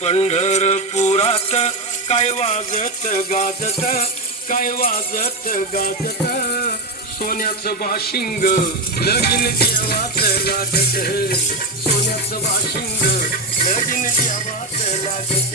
पंढरपुरात काय वाजत गाजत, काय वाजत गाजत, सोन्याचं बाशिंग लगीन देवाच लागत, सोन्याचं बाशिंग लगीन देवाच लागत.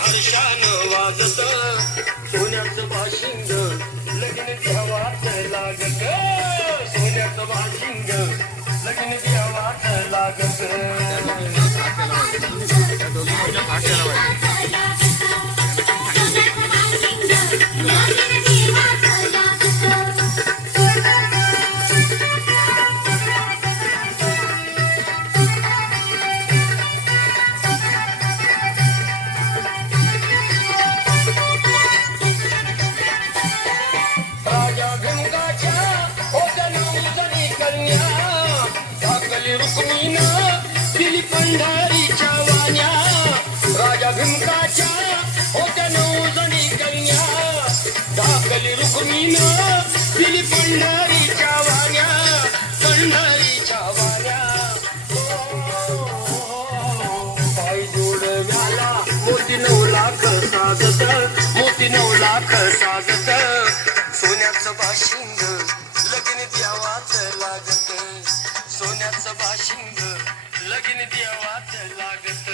हर्षान वाजत, सोन्याचं बाशिंग लगीन देवाच लागत, सोन्याचं बाशिंग लगीन देवाच लागत. पंढरीच्या वाण्या राजा भीमकाच्या होत्या 9 जणी कन्या, दाखली रुक्मिणीनं दिली पंढरीच्या वाण्या, पंढरीच्या वाण्या. पाय जोडव्याला मोती 9 लाख साजत, मोती 9 लाख साजत, सोन्याचं बाशिंग लगीन देवाच लागत, सोन्याचं बाशिंग लगीन देवाच लागत.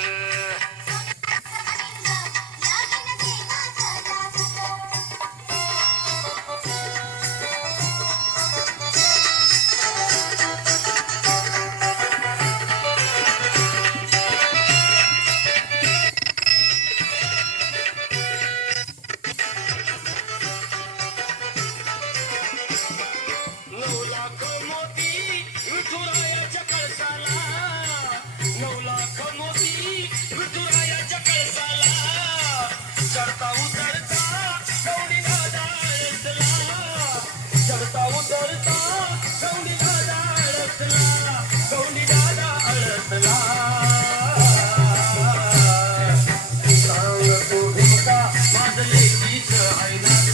लेकीच आहे नाच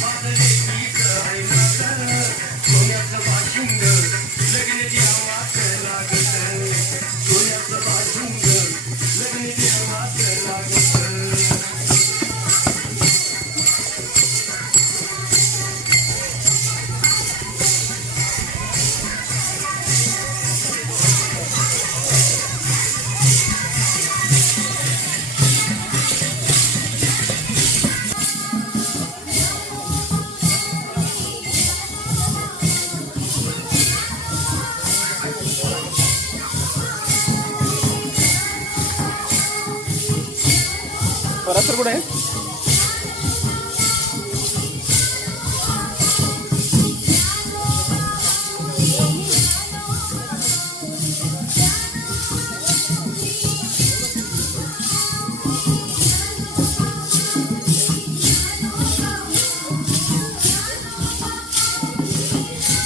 माझं लेकीच आहे नाच सोन्याचं बाशिंग लग्न द्यावाच लागत सोन्याचं बाशिंग लग्न द्यावाच लागत परासर कुठे आहे?